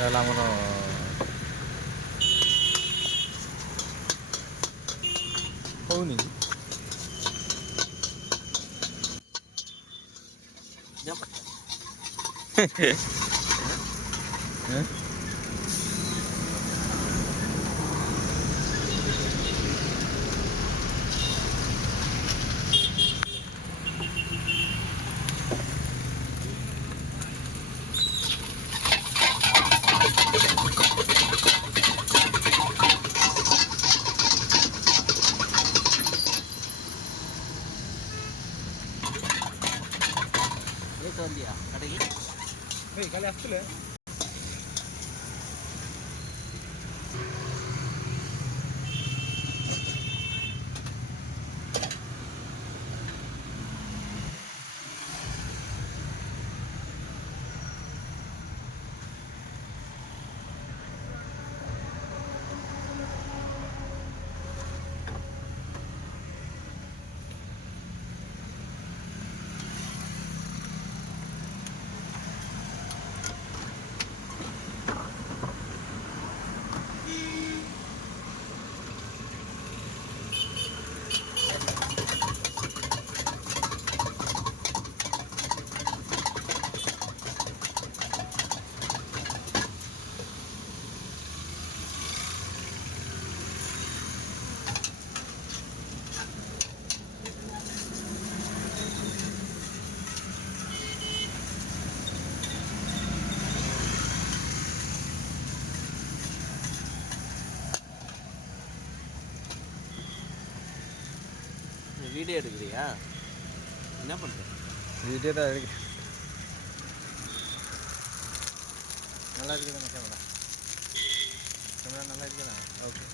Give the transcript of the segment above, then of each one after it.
ଆମର ହଉନି କାଲି ଆସିଥିଲେ வீடியோ எடுக்கிறியா? என்ன பண்ணுற? வீடியோ தான் எடுக்க. நல்லா இருக்குதுண்ணா கேமரா. கேமரா நல்லா இருக்குதா? ஓகே.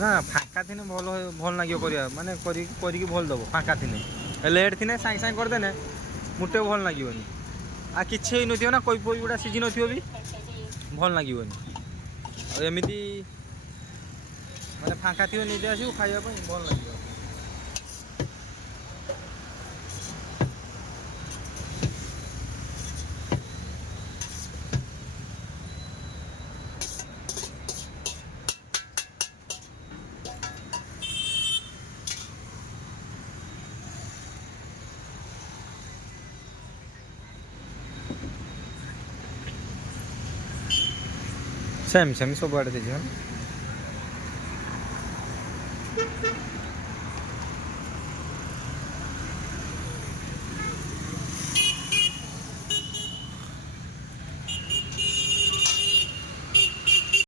ନା ଫାଙ୍କା ଥିନେ ଭଲ ଲାଗିବ କରିବା ମାନେ କରିକି ଭଲ ଦେବ ଫାଙ୍କା ଥିନେ ଲେଟ୍ ଥିନେ ସାଙ୍ଗେ ସାଙ୍ଗେ କରିଦେନେ ମୁଟେ ଭଲ ଲାଗିବନି ଆଉ କିଛି ହେଇନଥିବ ନା କଇ ଗୁଡ଼ା ସିଝି ନଥିବ ବି ଭଲ ଲାଗିବନି ଆଉ ଏମିତି ମାନେ ଫାଙ୍କା ଥିବ ନିଜେ ଆସିବୁ ଖାଇବା ପାଇଁ ଭଲ ଲାଗିବ। ସେମ୍ ସବୁଆଡ଼େ ଦେଇଯିବ।